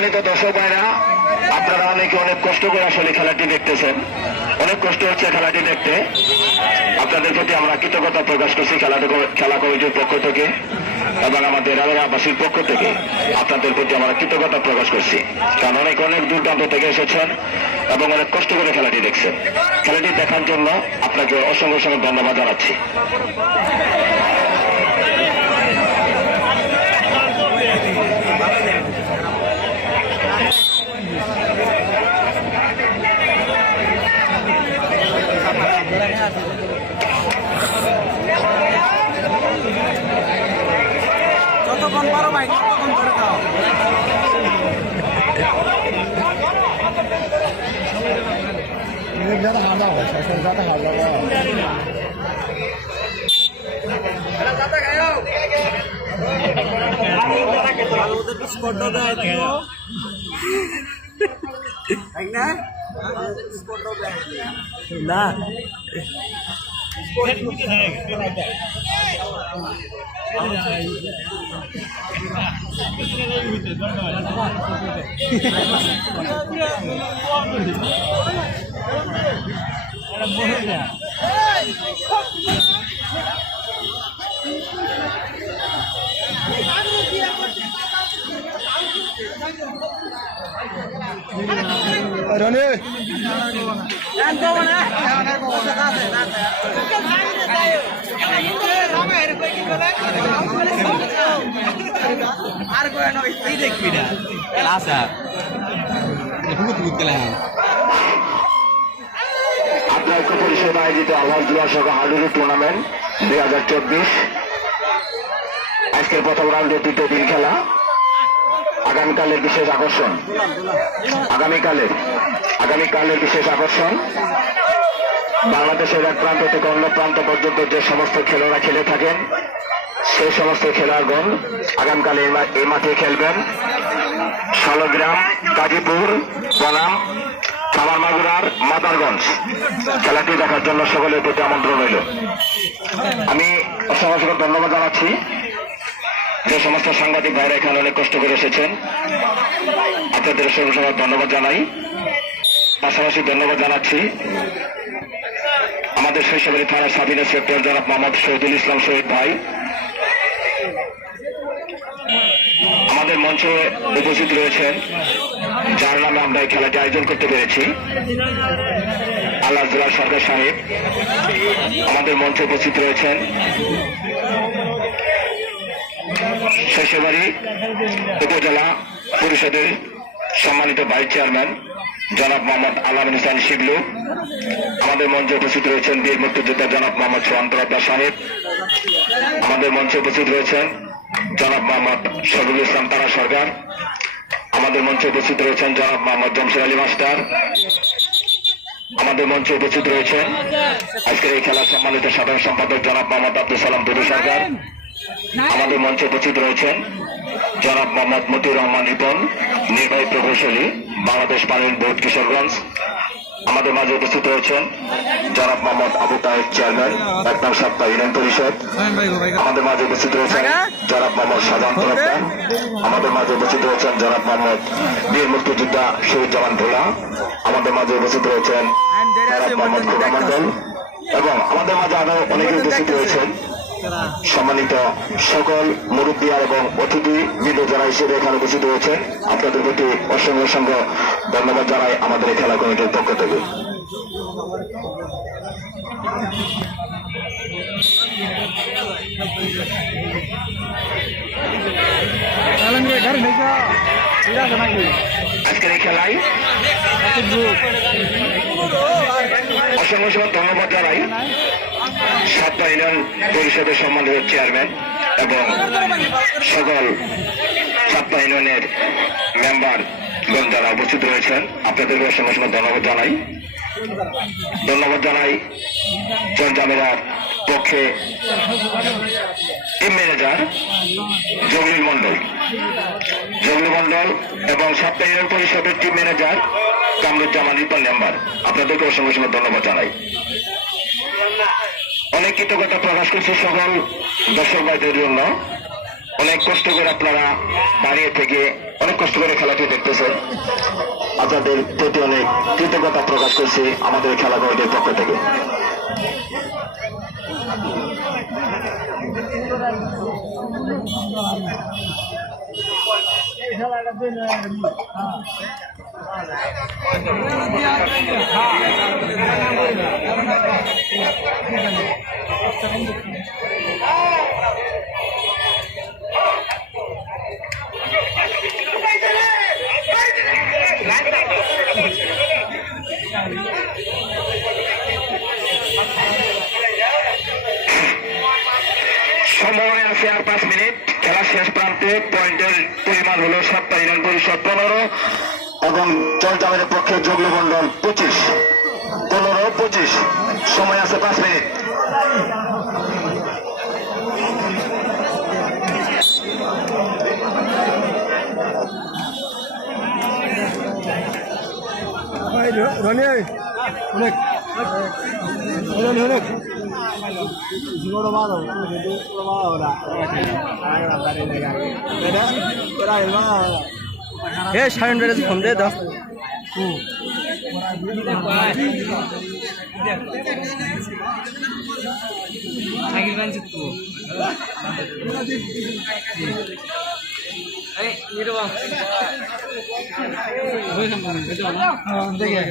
সম্মানিত দর্শক ভাইরা, আপনারা অনেকে অনেক কষ্ট করে আসলে খেলাটি দেখতেছেন, অনেক কষ্ট হচ্ছে খেলাটি দেখতে। আপনাদের প্রতি আমরা কৃতজ্ঞতা প্রকাশ করছি খেলা কমিটির পক্ষ থেকে এবং আমাদের এলাকাবাসীর পক্ষ থেকে আপনাদের প্রতি আমরা কৃতজ্ঞতা প্রকাশ করছি, কারণ অনেক অনেক দূরদূরান্ত থেকে এসেছেন এবং অনেক কষ্ট করে খেলাটি দেখছেন। খেলাটি দেখার জন্য আপনাকে অসংখ্য অসংখ্য ধন্যবাদ জানাচ্ছি। যতক্ষণ পারো ভাই ততক্ষণ করে দাও। না রনি আর দেখবি না আপনার পরিষদ আয়োজিত আলহাজ হাডুরি টুর্নামেন্ট 2024 আজকের প্রথম রাউন্ডে তৃতীয় দিন খেলা। আগামীকালের বিশেষ আকর্ষণ, আগামীকালের বিশেষ আকর্ষণ বাংলাদেশের এক প্রান্ত থেকে অন্য প্রান্ত পর্যন্ত যে সমস্ত খেলোয়াড়রা খেলে থাকেন সেই সমস্ত খেলোয়াড়গণ আগামীকালে এই মাঠে খেলবেন। শালগ্রাম, গাজীপুর, বনাম, কামারমাগুড়ার মাদারগঞ্জ। খেলাটি দেখার জন্য সকলের প্রতি আমন্ত্রণ রইল। আমি অসংখ্য ধন্যবাদ জানাচ্ছি যে সমস্ত সাংবাদিক ভাইরা এখানে অনেক কষ্ট করে এসেছেন, আপনাদের অসংখ্য ধন্যবাদ জানাই। পাশাপাশি ধন্যবাদ জানাচ্ছি আমাদের শৈশবের থানার সাব ইন্সপেক্টর জনাব মোহাম্মদ শহীদুল ইসলাম শহীদ ভাই। আমাদের মঞ্চে উপস্থিত রয়েছেন, যার নামে আমরা এই খেলাটি আয়োজন করতে পেরেছি, আল্লাহ সরকার সাহেব। আমাদের মঞ্চে উপস্থিত রয়েছেন শেষবাড়ি উপজেলা পরিষদের সম্মানিত ভাইস চেয়ারম্যান জনাব মোহাম্মদ আলামিন হোসেন শিবলু। আমাদের মঞ্চে উপস্থিত রয়েছেন বীর মুক্তিযোদ্ধা জনাব মোহাম্মদ সোহান্ত সাহেব। আমাদের মঞ্চে উপস্থিত রয়েছেন জনাব মোহাম্মদ শরীফুল ইসলাম তারা সরকার। আমাদের মঞ্চে উপস্থিত রয়েছেন জনাব মোহাম্মদ জমশেদ আলী মাস্টার। আমাদের মঞ্চে উপস্থিত রয়েছেন আজকের এই খেলার সম্মানিত সাধারণ সম্পাদক জনাব মোহাম্মদ আব্দুল সালাম দুদু সরকার। আমাদের মঞ্চে উপস্থিত রয়েছেন জনাব মোহাম্মদ মতিউর রহমান রিপন, নির্বাহী প্রকৌশলী, বাংলাদেশ পানির বোর্ড, কিশোরগঞ্জ। আমাদের মাঝে উপস্থিত রয়েছেন জনাব মোহাম্মদ আবু তাহের, চেয়ারম্যান 1 ইউনিয়ন পরিষদ। আমাদের মাঝে উপস্থিত রয়েছেন জনাব মোহাম্মদ শাহজাহান তরফদার। আমাদের মাঝে উপস্থিত রয়েছেন জনাব মোহাম্মদ বীর মুক্তিযোদ্ধা শহীদ জামান ভোলা। আমাদের মাঝে উপস্থিত রয়েছেন জনাব মোহাম্মদ খুদা মন্ডল এবং আমাদের মাঝে আরো অনেকে উপস্থিত রয়েছেন সম্মানিত সকল মুরব্বিয়ার এবং অতিথিবৃন্দ যারা হিসেবে এখানে উপস্থিত রয়েছেন। আপনাদের প্রতি অসংখ্য অসংখ্য ধন্যবাদ জানাই আমাদের এই খেলা কমিটির পক্ষ থেকে। আজকের এই খেলায় অসংখ্য অসংখ্য ধন্যবাদ জানাই সাতটা ইউনিয়ন পরিষদের সম্মানিত চেয়ারম্যান এবং সকল সাতটা ইউনিয়নের মেম্বার যারা উপস্থিত রয়েছেন, আপনাদেরকে অসংখ্য অসংখ্য ধন্যবাদ জানাই চরজামিরার পক্ষে টিম ম্যানেজার জগলিল মন্ডল এবং সাতটা ইউনিয়ন পরিষদের team manager Kamruzzaman Ripon member. আপনাদেরকে অসংখ্য অসংখ্য ধন্যবাদ জানাই। অনেক কৃতজ্ঞতা প্রকাশ করছি সকল দর্শক ভাইদের জন্য। অনেক কষ্ট করে আপনারা দাঁড়িয়ে থেকে অনেক কষ্ট করে খেলাটি দেখতেছেন। আপনাদের প্রতি অনেক কৃতজ্ঞতা প্রকাশ করছি আমাদের খেলা কমিটির পক্ষ থেকে। সময় আছে আর 5 মিনিট। খেলা শেষ প্রান্তে পয়েন্টের পরিমাণ হলো 7 ইউনিয়ন পরিষদ 15 এবং চলজামের পক্ষে যুগল মন্ডল 25। 15-25 সময় আছে 5 মিনিট। রনি অনেক অনেক জীবনটা ভালো এ সায়ন বেড়েছে ফোন দে দাও দেখে